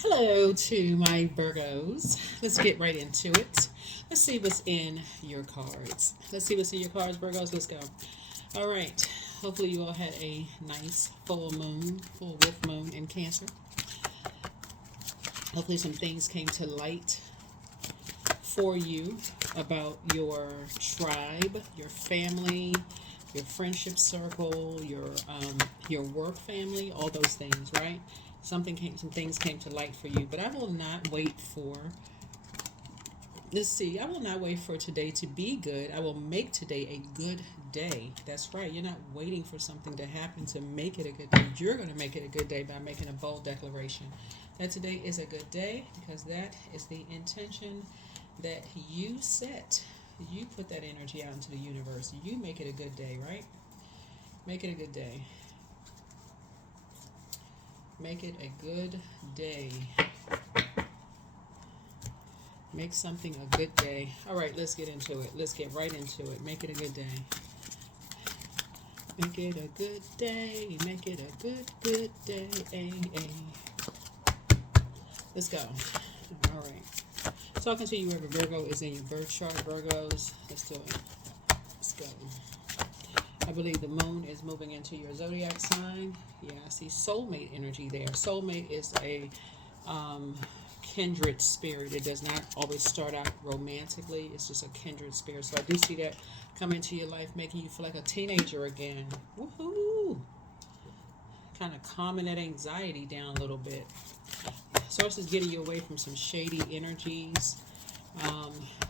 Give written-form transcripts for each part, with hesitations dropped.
Hello to my Virgos. Let's get right into it. Let's see what's in your cards. Let's see what's in your cards, Virgos. Let's go. All right. Hopefully, you all had a nice full wolf moon in Cancer. Hopefully, some things came to light for you about your tribe, your family, your friendship circle, your work family, all those things, right? Some things came to light for you, but I will not wait for. Let's see. I will not wait for today to be good. I will make today a good day. That's right. You're not waiting for something to happen to make it a good day. You're going to make it a good day by making a bold declaration that today is a good day because that is the intention that you set. You put that energy out into the universe. You make it a good day, right? Make it a good day. Make it a good day. Make something a good day. All right, let's get into it. Let's get right into it. Make it a good day. Make it a good day. Make it a good day. Let's go. All right. Talking to you wherever Virgo is in your birth chart, Virgos. Let's do it. Let's go. I believe the moon is moving into your zodiac sign. Yeah, I see soulmate energy there. Soulmate is a kindred spirit. It does not always start out romantically. It's just a kindred spirit. So I do see that come into your life, making you feel like a teenager again. Woohoo! Kind of calming that anxiety down a little bit. Source is getting you away from some shady energies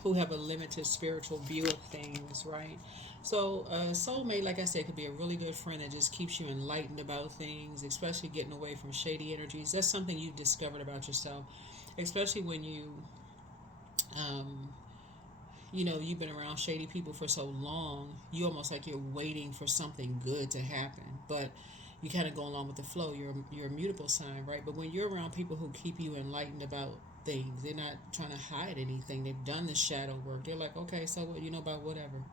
who have a limited spiritual view of things, right? So, soulmate, like I said, could be a really good friend that just keeps you enlightened about things, especially getting away from shady energies. That's something you've discovered about yourself, especially when um, you've been around shady people for so long. You almost like you're waiting for something good to happen, but you kind of go along with the flow. You're a mutable sign, right? But when you're around people who keep you enlightened about things, they're not trying to hide anything. They've done the shadow work. They're like, okay, so what? You know about whatever.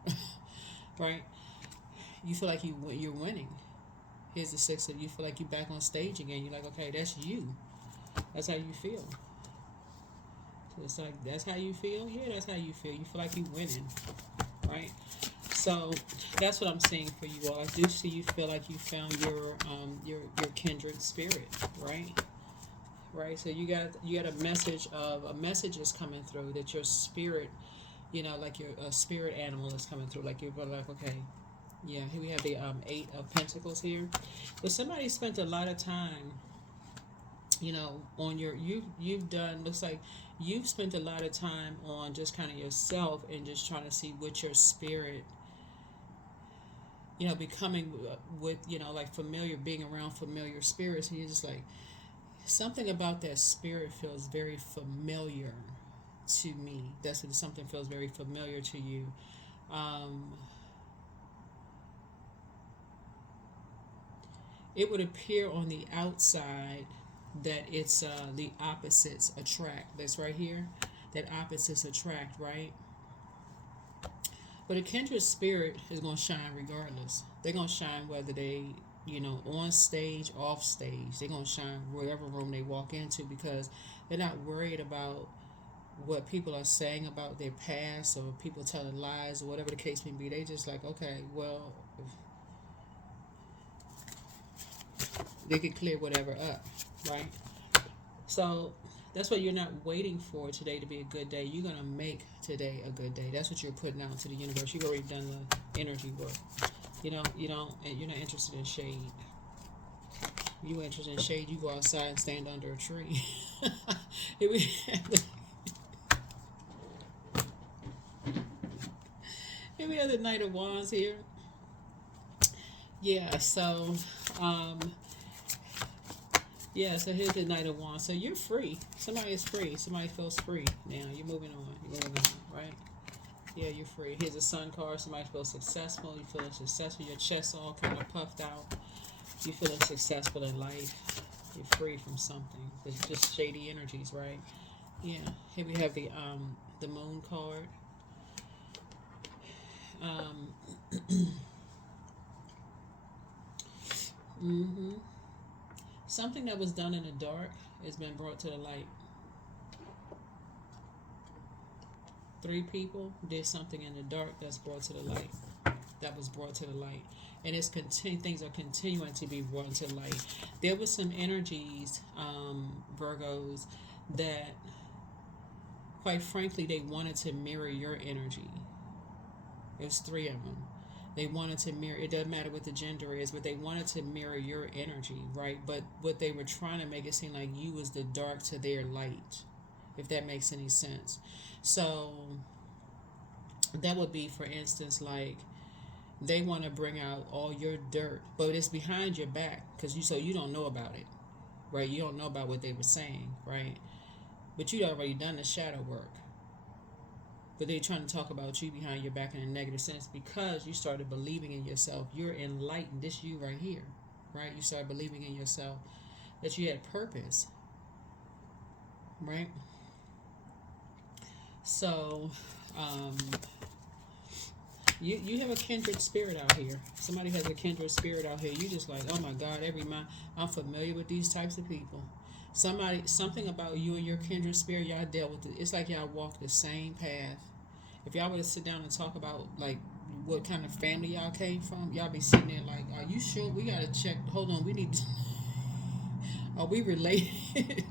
Right? You feel like you're winning. Here's the six of you feel like you're back on stage again. You're like, okay, that's you. That's how you feel. So it's like that's how you feel. Yeah, that's how you feel. You feel like you're winning, right? So that's what I'm saying for you all. I do see you feel like you found your kindred spirit, right? Right. So you got a message is coming through that your spirit, like your spirit animal is coming through. Like you're like, okay, yeah, here we have the Eight of Pentacles here. But somebody spent a lot of time, on you've done, looks like you've spent a lot of time on just kind of yourself and just trying to see what your spirit, becoming with, like familiar, being around familiar spirits. And you're just like, something about that spirit feels very familiar to me. That's what something feels very familiar to you. Um, it would appear on the outside that it's the opposites attract. That's right here. That opposites attract, right? But a kindred spirit is going to shine regardless. They're going to shine whether they, on stage, off stage. They're going to shine wherever room they walk into because they're not worried about what people are saying about their past or people telling lies or whatever the case may be. They just like, okay, well, they can clear whatever up, right? So that's what you're not waiting for today to be a good day. You're gonna make today a good day. That's what you're putting out to the universe. You've already done the energy work. And you're not interested in shade. You're interested in shade. You go outside and stand under a tree. Here we have the Knight of Wands here. Yeah. Um, so here's the Knight of Wands. So you're free. Somebody is free. Somebody feels free now. You're moving on. Right? Yeah, you're free. Here's a Sun card. Somebody feels successful. You feel successful. Your chest all kind of puffed out. You feeling successful in life. You're free from something. It's just shady energies, right? Yeah. Here we have the Moon card. Mm-hmm. Something that was done in the dark has been brought to the light. 3 people did something in the dark that's brought to the light. That was brought to the light. And things are continuing to be brought to light. There was some energies, Virgos, that quite frankly they wanted to mirror your energy. There's 3 of them. They wanted to mirror, it doesn't matter what the gender is, but they wanted to mirror your energy, right? But what they were trying to make it seem like you was the dark to their light, if that makes any sense. So that would be, for instance, like they want to bring out all your dirt, but it's behind your back because you don't know about it, right? You don't know about what they were saying, right? But you'd already done the shadow work. But they're trying to talk about you behind your back in a negative sense because you started believing in yourself. You're enlightened. This you right here, right? You started believing in yourself, that you had purpose, right? So, you have a kindred spirit out here. Somebody has a kindred spirit out here. You just like, oh my God, I'm familiar with these types of people. Something about you and your kindred spirit, y'all dealt with it. It's like y'all walk the same path. If y'all were to sit down and talk about like what kind of family y'all came from, y'all be sitting there like, are you sure? We gotta check. Hold on, we need to, are we related?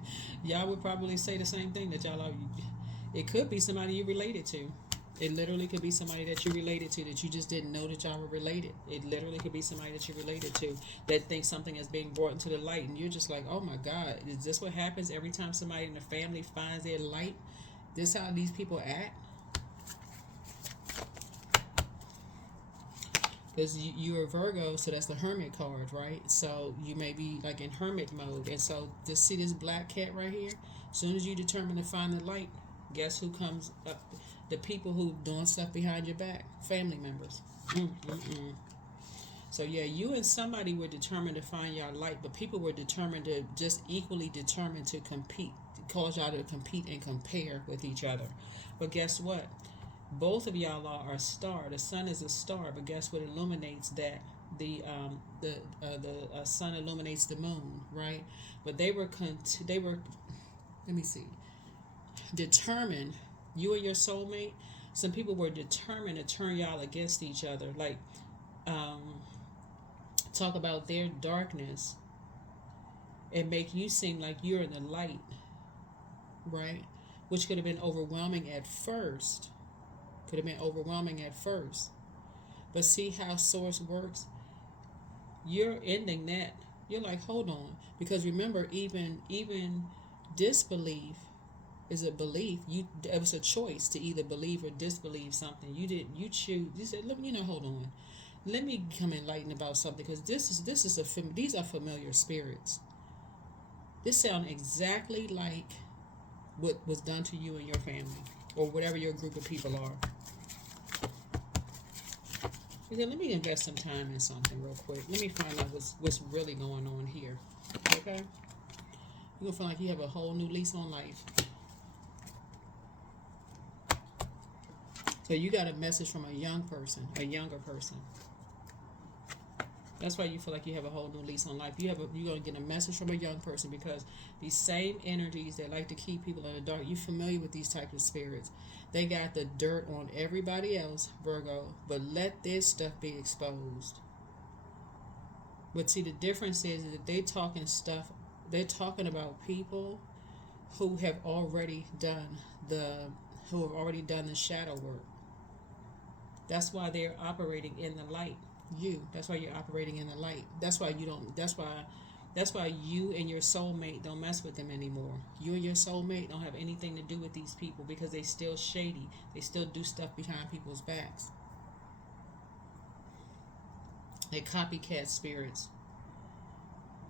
Y'all would probably say the same thing that y'all are. It could be somebody you related to. It literally could be somebody that you related to that you just didn't know that y'all were related. It literally could be somebody that you related to that thinks something is being brought into the light, and you're just like, oh my God, is this what happens every time somebody in the family finds their light? This how these people act? Because you're a Virgo, so that's the Hermit card, right? So you may be like in Hermit mode, and so to see this black cat right here, as soon as you determine to find the light, guess who comes up? The people who doing stuff behind your back, family members. So yeah, you and somebody were determined to find y'all light, but people were determined to just equally determined to compete, cause y'all to compete and compare with each other. But guess what? Both of y'all are a star. The sun is a star, but guess what illuminates that? The sun illuminates the moon, right? But they were let me see, determined. You and your soulmate, some people were determined to turn y'all against each other. Like, talk about their darkness and make you seem like you're in the light, right? Which could have been overwhelming at first. But see how source works? You're ending that. You're like, hold on. Because remember, even disbelief is a belief. It was a choice to either believe or disbelieve something. You choose. You said, hold on. Let me come enlightened about something, because these are familiar spirits. This sounds exactly like what was done to you and your family, or whatever your group of people are. Okay, let me invest some time in something real quick. Let me find out what's really going on here. Okay, you're gonna feel like you have a whole new lease on life. So you got a message from a younger person. That's why you feel like you have a whole new lease on life. You're going to get a message from a young person, because these same energies that like to keep people in the dark, you're familiar with these types of spirits. They got the dirt on everybody else, Virgo, but let this stuff be exposed. But see, the difference is that they're talking about people who have already done the shadow work. That's why they're operating in the light. That's why you're operating in the light. That's why you and your soulmate don't mess with them anymore. You and your soulmate don't have anything to do with these people, because they still shady. They still do stuff behind people's backs. They're copycat spirits.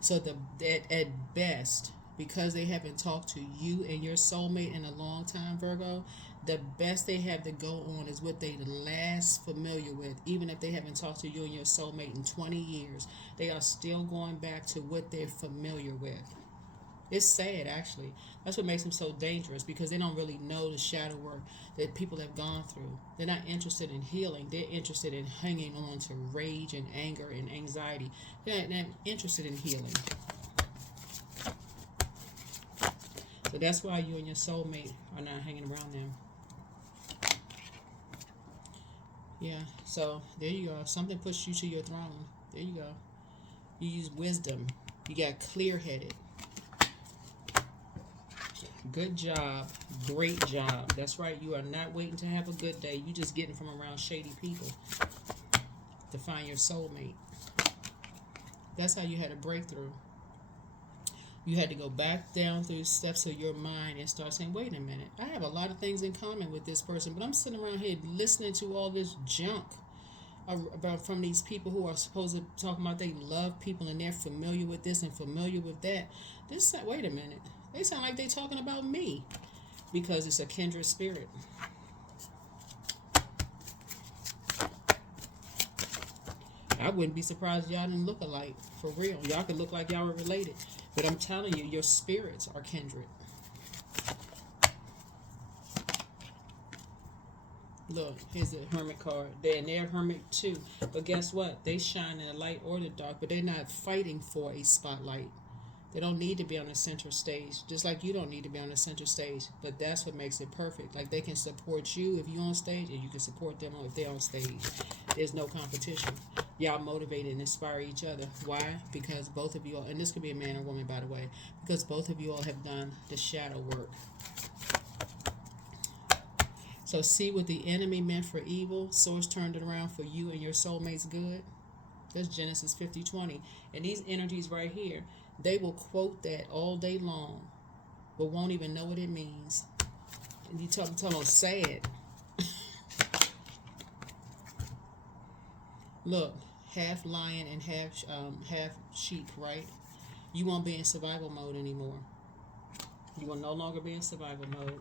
So at best, because they haven't talked to you and your soulmate in a long time, Virgo, the best they have to go on is what they last familiar with. Even if they haven't talked to you and your soulmate in 20 years, they are still going back to what they're familiar with. It's sad, actually. That's what makes them so dangerous, because they don't really know the shadow work that people have gone through. They're not interested in healing. They're interested in hanging on to rage and anger and anxiety. They're not interested in healing. So that's why you and your soulmate are not hanging around them. Yeah, so there you go. Something pushed you to your throne. There you go. You use wisdom. You got clear-headed. Good job. Great job. That's right. You are not waiting to have a good day. You just getting from around shady people to find your soulmate. That's how you had a breakthrough. You had to go back down through steps of your mind and start saying, wait a minute, I have a lot of things in common with this person, but I'm sitting around here listening to all this junk about from these people who are supposed to talk about they love people and they're familiar with this and familiar with that. Wait a minute. They sound like they're talking about me because it's a kindred spirit. I wouldn't be surprised if y'all didn't look alike. For real. Y'all could look like y'all were related. But I'm telling you, your spirits are kindred. Look, here's the hermit card. They're hermit too. But guess what? They shine in the light or the dark, but they're not fighting for a spotlight. They don't need to be on the center stage, just like you don't need to be on the center stage. But that's what makes it perfect. Like they can support you if you're on stage, and you can support them if they're on stage. There's no competition. Y'all motivate and inspire each other. Why? Because both of you all, and this could be a man or woman, by the way, because both of you all have done the shadow work. So see what the enemy meant for evil, source turned it around for you and your soulmate's good. That's Genesis 50:20. And these energies right here, they will quote that all day long, but won't even know what it means. And you tell them sad. Look, half lion and half sheep, right? You won't be in survival mode anymore. You will no longer be in survival mode.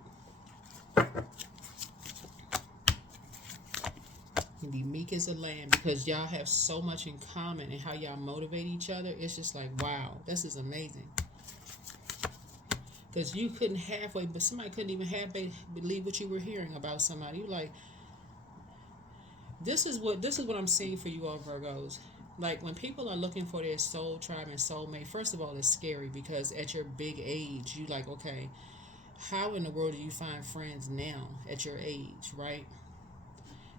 You be meek as a lamb because y'all have so much in common and how y'all motivate each other. It's just like, wow, this is amazing. Because you couldn't halfway, but somebody couldn't even halfway believe what you were hearing about somebody. You like, this is what I'm seeing for you all Virgos. Like when people are looking for their soul tribe and soulmate, first of all, it's scary because at your big age, you like, okay, how in the world do you find friends now at your age, right?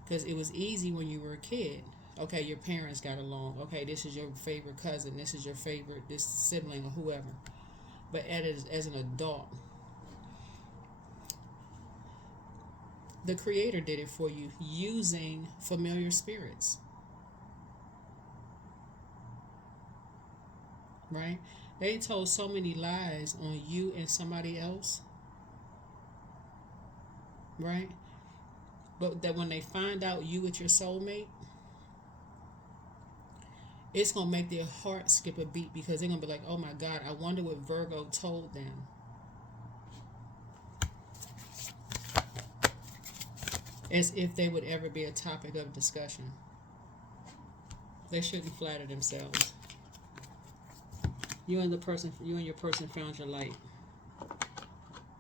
Because it was easy when you were a kid. Okay, your parents got along. Okay, this is your favorite cousin. This is your favorite, this sibling or whoever. But as an adult, the Creator did it for you using familiar spirits. Right? They told so many lies on you and somebody else. Right? But that when they find out you with your soulmate, it's going to make their heart skip a beat because they're going to be like, oh my God, I wonder what Virgo told them. As if they would ever be a topic of discussion. They shouldn't flatter themselves. You and your person found your light.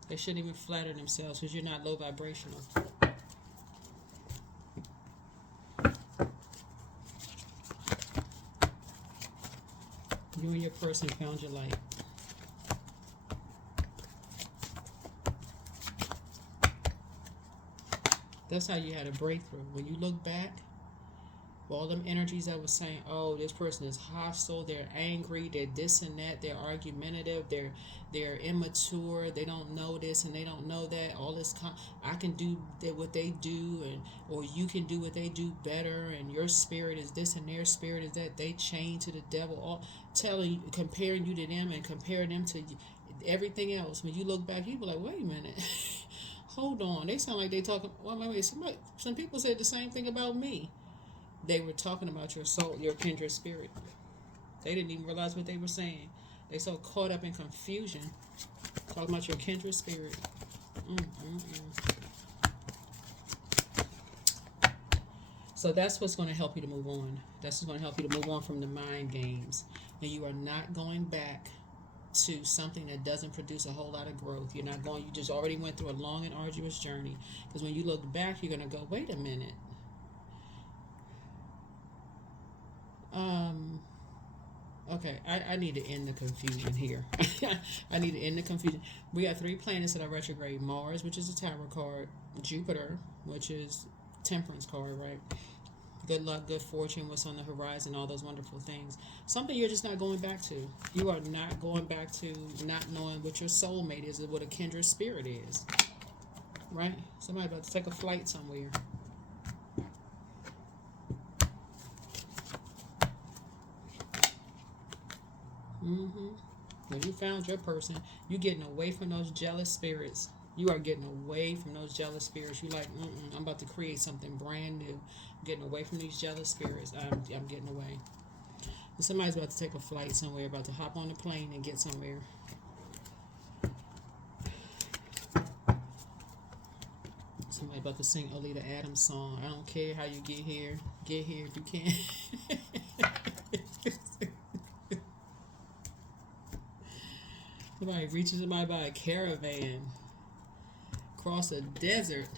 They shouldn't even flatter themselves because you're not low vibrational. You and your person found your light. That's how you had a breakthrough. When you look back, all them energies that was saying, oh, this person is hostile, they're angry, they're this and that, they're argumentative, they're immature, they don't know this and they don't know that, all this, I can do what they do, and or you can do what they do better, and your spirit is this and their spirit is that, they chain to the devil, all comparing you to them and comparing them to everything else. When you look back, you be like, wait a minute. Hold on, they sound like they talking. Well, wait, some people said the same thing about me. They were talking about your soul, your kindred spirit. They didn't even realize what they were saying. They so caught up in confusion, talking about your kindred spirit. So that's what's going to help you to move on. That's what's going to help you to move on from the mind games, and you are not going back to something that doesn't produce a whole lot of growth. You're not going. You just already went through a long and arduous journey. Because when you look back, you're going to go, wait a minute. Okay, I need to end the confusion here. I need to end the confusion. We got three planets that are retrograde: Mars, which is a Tower card; Jupiter, which is Temperance card, right? Good luck, good fortune, what's on the horizon, all those wonderful things. Something you're just not going back to. You are not going back to not knowing what your soulmate is and what a kindred spirit is, right? Somebody about to take a flight somewhere. When you found your person, you getting away from those jealous spirits. You are getting away from those jealous spirits. You like, I'm about to create something brand new. I'm getting away from these jealous spirits. I'm getting away. And somebody's about to take a flight somewhere, about to hop on a plane and get somewhere. Somebody about to sing Olita Adams' song. I don't care how you get here. Get here if you can. Somebody reaches somebody by a caravan across a desert.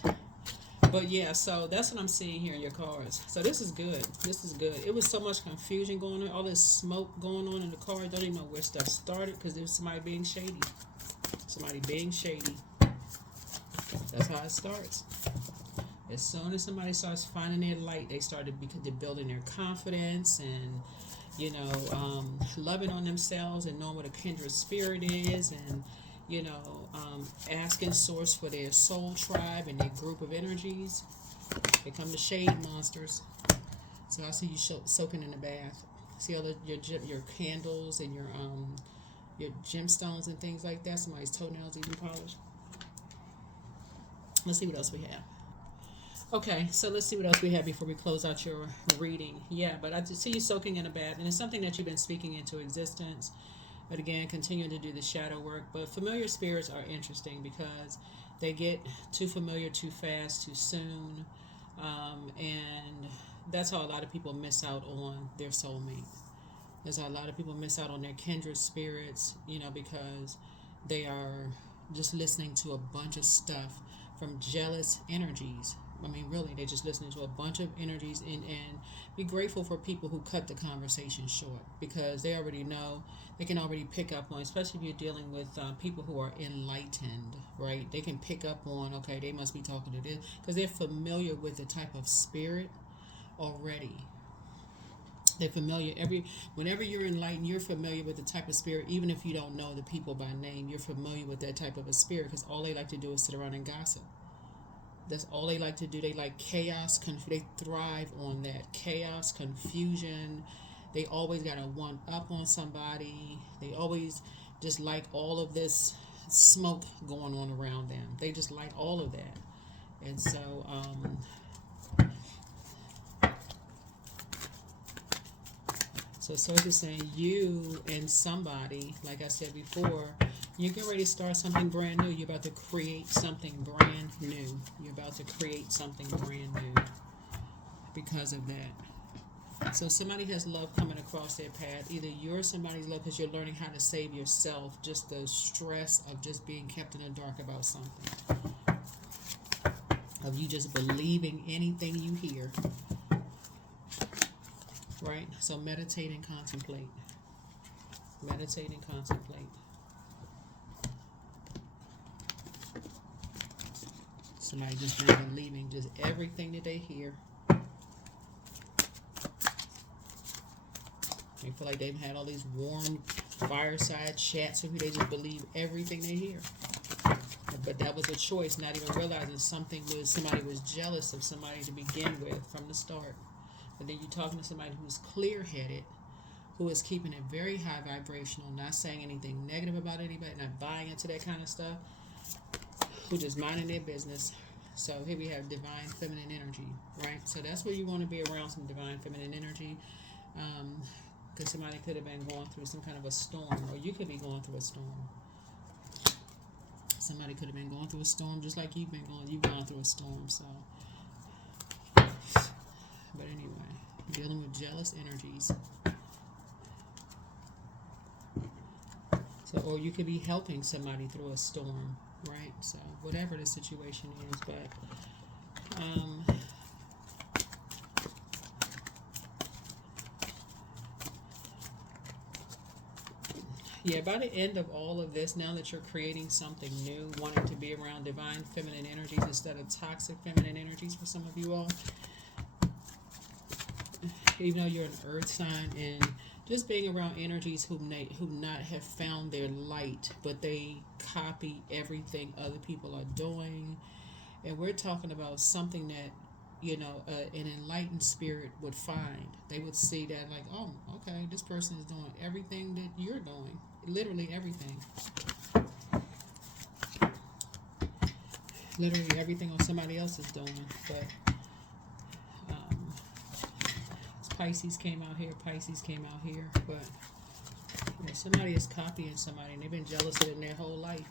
But yeah, so that's what I'm seeing here in your cards. So this is good. This is good. It was so much confusion going on, all this smoke going on in the card. Don't even know where stuff started because there was somebody being shady. Somebody being shady. That's how it starts. As soon as somebody starts finding their light, they started because they're building their confidence and loving on themselves and knowing what a kindred spirit is, and asking source for their soul tribe and their group of energies. They come the shade monsters. So I see you soaking in the bath. See all your candles and your gemstones and things like that. Somebody's toenails even polished. Let's see what else we have. Okay, so let's see what else we have before we close out your reading. Yeah, but I see you soaking in a bath, and it's something that you've been speaking into existence. But again, continue to do the shadow work. But familiar spirits are interesting because they get too familiar too fast, too soon. And that's how a lot of people miss out on their soulmate. That's how a lot of people miss out on their kindred spirits, because they are just listening to a bunch of stuff from jealous energies. I mean, really, they're just listening to a bunch of energies, and be grateful for people who cut the conversation short because they already know, they can already pick up on, especially if you're dealing with people who are enlightened, right? They can pick up on, okay, they must be talking to this because they're familiar with the type of spirit already. They're familiar. Whenever you're enlightened, you're familiar with the type of spirit, even if you don't know the people by name, you're familiar with that type of a spirit because all they like to do is sit around and gossip. That's all they like to do. They like chaos. They thrive on that. Chaos, confusion. They always got to one up on somebody. They always just like all of this smoke going on around them. They just like all of that. And so, Source is saying you and somebody, like I said before, you're getting ready to start something brand new. You're about to create something brand new. You're about to create something brand new because of that. So somebody has love coming across their path. Either you're somebody's love because you're learning how to save yourself, just the stress of just being kept in the dark about something. Of you just believing anything you hear. Right? So meditate and contemplate. Meditate and contemplate. Somebody just been believing just everything that they hear. They feel like they've had all these warm fireside chats with who they just believe everything they hear. But that was a choice, not even realizing somebody was jealous of somebody to begin with from the start. But then you're talking to somebody who's clear-headed, who is keeping it very high vibrational, not saying anything negative about anybody, not buying into that kind of stuff, who just minding their business. So here we have divine feminine energy, right? So that's where you want to be, around some divine feminine energy, because somebody could have been going through some kind of a storm, or you could be going through a storm. Somebody could have been going through a storm just like you've gone through a storm. So, but anyway, dealing with jealous energies. So, or you could be helping somebody through a storm, right? So, whatever the situation is, but Yeah, by the end of all of this, now that you're creating something new, wanting to be around divine feminine energies instead of toxic feminine energies for some of you all, even though you're an earth sign, and just being around energies who not have found their light, but they copy everything other people are doing. And we're talking about something that, an enlightened spirit would find. They would see that, like, oh, okay, this person is doing everything that you're doing, literally everything, literally everything on somebody else is doing. But um, Pisces came out here, Pisces came out here, but yeah, somebody is copying somebody, and they've been jealous of them their whole life.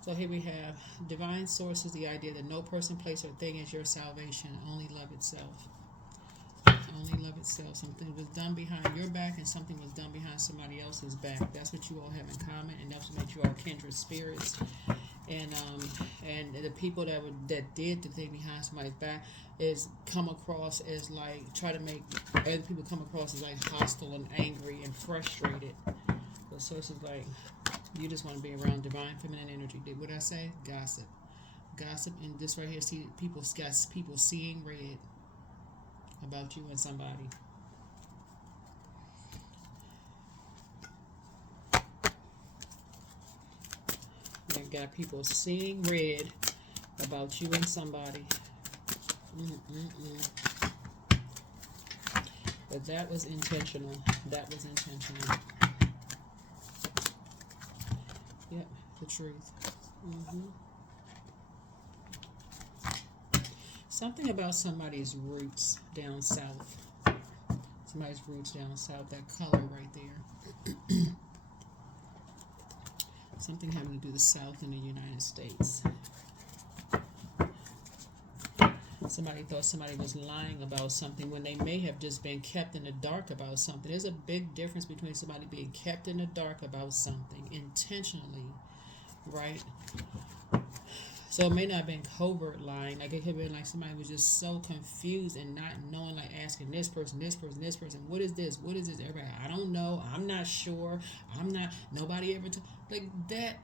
So here we have divine source is the idea that no person, place, or thing is your salvation. Only love itself. Only love itself. Something was done behind your back, and something was done behind somebody else's back. That's what you all have in common, and that's what makes you all kindred spirits. And the people that did the thing behind somebody's back is come across as like try to make other people come across as like hostile and angry and frustrated. But source is like, you just want to be around divine feminine energy. What I say? Gossip. Gossip. And this right here, see people got people seeing red about you and somebody. They got people seeing red about you and somebody. But that was intentional. That was intentional. Yep, the truth. Something about somebody's roots down south. Somebody's roots down south. That color right there. Something having to do with the South in the United States. Somebody thought somebody was lying about something when they may have just been kept in the dark about something. There's a big difference between somebody being kept in the dark about something intentionally, right? So it may not have been covert lying. Like it could have been like somebody was just so confused and not knowing, like asking this person, what is this? What is this? Everybody, I don't know. I'm not sure. I'm not, nobody ever, like that.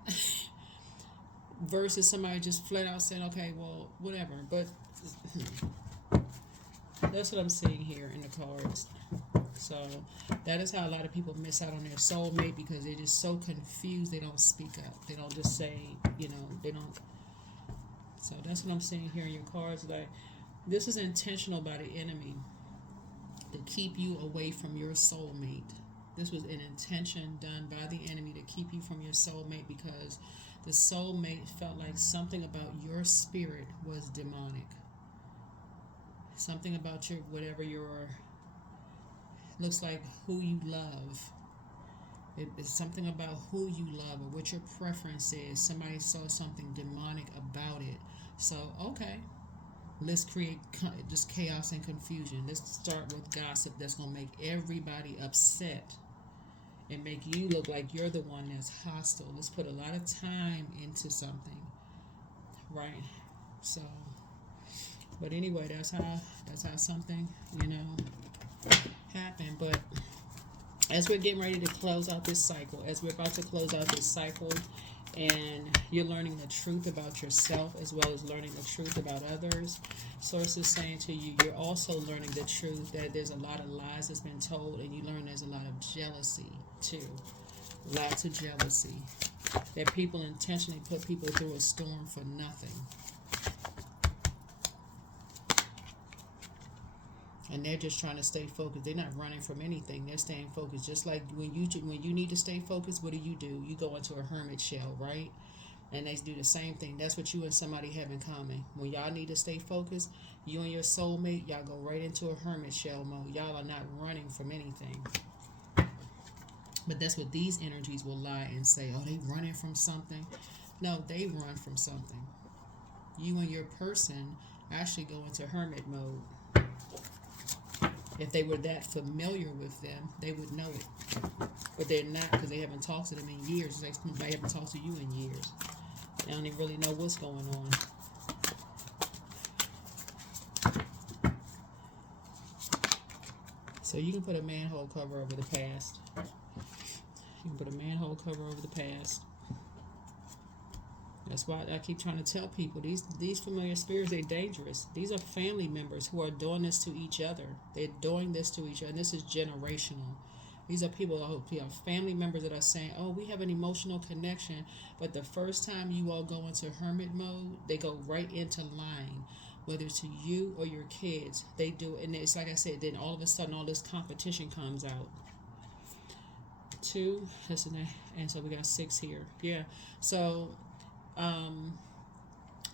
Versus somebody just flat out saying, okay, well, whatever. But that's what I'm seeing here in the cards. So that is how a lot of people miss out on their soulmate, because they're just so confused they don't speak up. They don't just say, they don't. So that's what I'm seeing here in your cards. Like, this is intentional by the enemy to keep you away from your soulmate. This was an intention done by the enemy to keep you from your soulmate, because the soulmate felt like something about your spirit was demonic. Something about your, whatever your, looks like who you love. It's something about who you love or what your preference is. Somebody saw something demonic about it. So, okay, let's create just chaos and confusion. Let's start with gossip that's going to make everybody upset and make you look like you're the one that's hostile. Let's put a lot of time into something, right? So, but anyway, that's how something, happened. But as we're getting ready to close out this cycle, and you're learning the truth about yourself as well as learning the truth about others, Source is saying to you, you're also learning the truth that there's a lot of lies that's been told, and you learn there's a lot of jealousy too. Lots of jealousy. That people intentionally put people through a storm for nothing. And they're just trying to stay focused. They're not running from anything. They're staying focused. Just like when you need to stay focused, what do? You go into a hermit shell, right? And they do the same thing. That's what you and somebody have in common. When y'all need to stay focused, you and your soulmate, y'all go right into a hermit shell mode. Y'all are not running from anything. But that's what these energies will lie and say. Oh, they running from something. No, they run from something. You and your person actually go into hermit mode. If they were that familiar with them, they would know it. But they're not, because they haven't talked to them in years. They haven't talked to you in years. They don't even really know what's going on. So you can put a manhole cover over the past. You can put a manhole cover over the past. That's why I keep trying to tell people, these familiar spirits, they're dangerous. These are family members who are doing this to each other. They're doing this to each other, and this is generational. These are people who are family members that are saying, oh, we have an emotional connection, but the first time you all go into hermit mode, they go right into lying, whether it's to you or your kids. They do, and it's like I said, then all of a sudden all this competition comes out. 2, and so we got 6 here. Yeah, so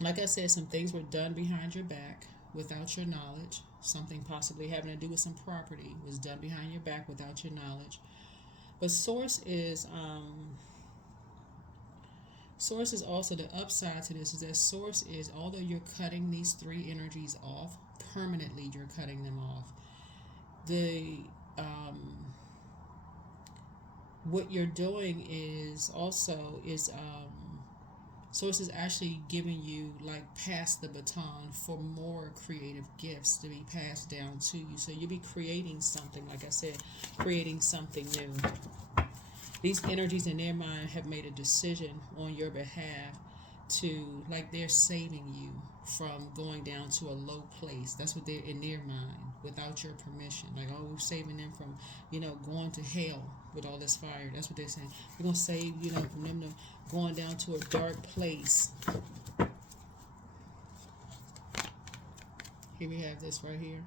like I said, some things were done behind your back without your knowledge. Something possibly having to do with some property was done behind your back without your knowledge. But source is also the upside to this, is that source is, although you're cutting these 3 energies off permanently, you're cutting them off. What you're doing is Source is actually giving you, like, pass the baton for more creative gifts to be passed down to you. So you'll be creating something, like I said, creating something new. These energies in their mind have made a decision on your behalf to, like, they're saving you from going down to a low place. That's what they're in their mind, without your permission. Like, oh, we're saving them from, going to hell with all this fire. That's what they're saying. We're going to save, from them to going down to a dark place. Here we have this right here.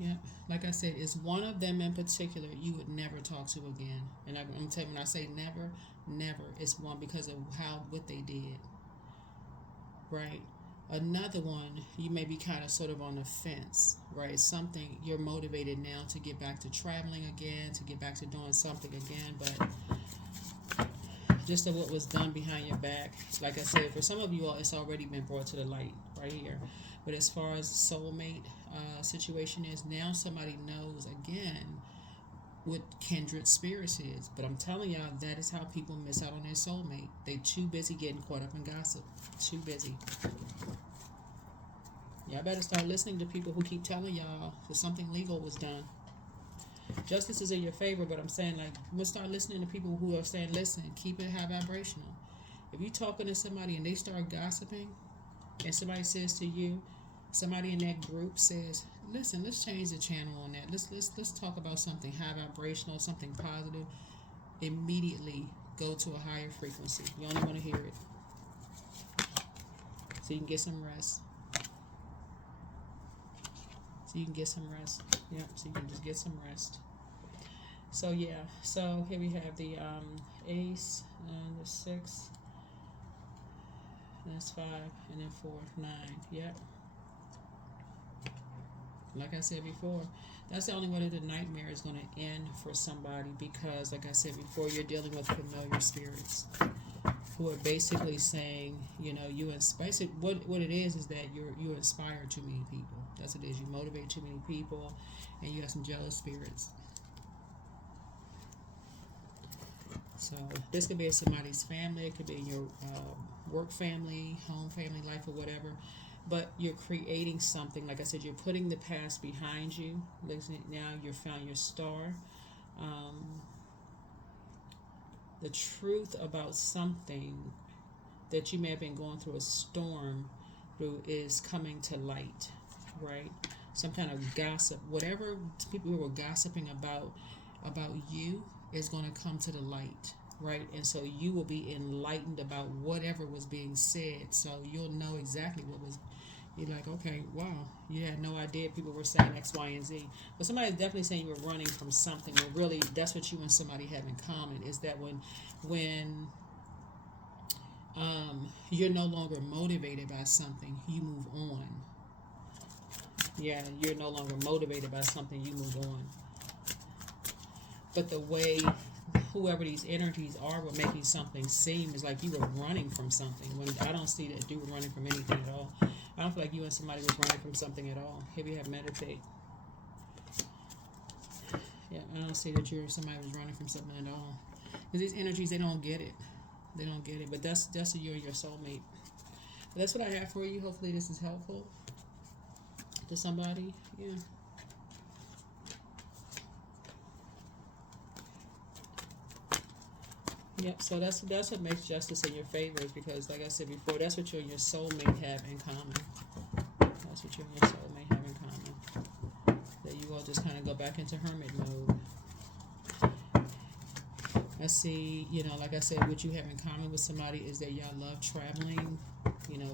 Yeah, like I said, it's one of them in particular you would never talk to again. And I'm telling you, when I say never, it's one because of what they did. Right? Another one, you may be kind of sort of on the fence, right? Something, you're motivated now to get back to traveling again, to get back to doing something again, but just of what was done behind your back, like I said, for some of you all, it's already been brought to the light right here. But as far as the soulmate situation is, now somebody knows again what kindred spirits is. But I'm telling y'all, that is how people miss out on their soulmate. They too busy getting caught up in gossip. Too busy. Y'all better start listening to people who keep telling y'all that something legal was done. Justice is in your favor, but I'm saying, like, you must start listening to people who are saying, listen, keep it high vibrational. If you're talking to somebody and they start gossiping, and somebody says to you, somebody in that group says, listen, let's change the channel on that. Let's talk about something high vibrational, something positive. Immediately go to a higher frequency. You only want to hear it. So you can get some rest. Yep, so you can just get some rest. So yeah, so here we have the ace and the 6. That's 5, and then 4, 9. Yep. Like I said before, that's the only way that the nightmare is going to end for somebody, because, like I said before, you're dealing with familiar spirits who are basically saying, you inspire. What it is that you inspire too many people. That's what it is. You motivate too many people, and you have some jealous spirits. So this could be in somebody's family. It could be in your work family, home family, life, or whatever. But you're creating something. Like I said, you're putting the past behind you. Now you've found your star. The truth about something that you may have been going through a storm through is coming to light, right? Some kind of gossip, whatever people who were gossiping about you is going to come to the light, right? And so you will be enlightened about whatever was being said. So you'll know exactly what was. You're like, okay, wow, you had no idea people were saying X, Y, and Z. But somebody's definitely saying you were running from something. But really, that's what you and somebody have in common, is that when you're no longer motivated by something, you move on. Yeah, you're no longer motivated by something, you move on. But the way whoever these energies are were making something seem is like you were running from something, when I don't see that you were running from anything at all. I don't feel like you and somebody was running from something at all. Here we have meditate. Yeah, I don't see that you or somebody was running from something at all. Because these energies, they don't get it. They don't get it. But that's you and your soulmate. But that's what I have for you. Hopefully this is helpful to somebody. Yeah. Yep. So that's what makes justice in your favor, is because, like I said before, that's what you and your soulmate have in common. That's what you and your soulmate have in common. That you all just kind of go back into hermit mode. I see, like I said, what you have in common with somebody is that y'all love traveling.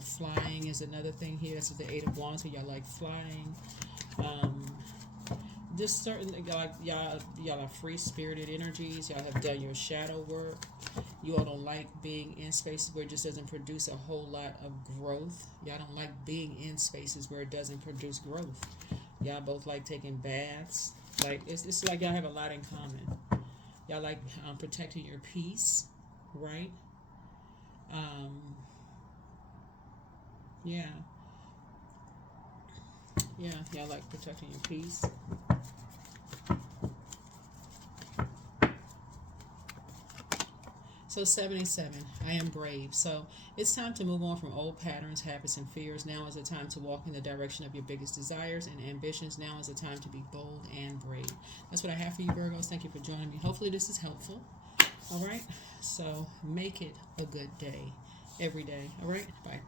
Flying is another thing here. This is the Eight of Wands, so y'all like flying. Just certain, y'all are free spirited energies. Y'all have done your shadow work. You all don't like being in spaces where it just doesn't produce a whole lot of growth. Y'all don't like being in spaces where it doesn't produce growth. Y'all both like taking baths. Like it's like y'all have a lot in common. Y'all like protecting your peace, right? Yeah, yeah. Y'all like protecting your peace. So 77, I am brave. So it's time to move on from old patterns, habits, and fears. Now is the time to walk in the direction of your biggest desires and ambitions. Now is the time to be bold and brave. That's what I have for you, Virgos. Thank you for joining me. Hopefully this is helpful. All right. So make it a good day every day. All right. Bye.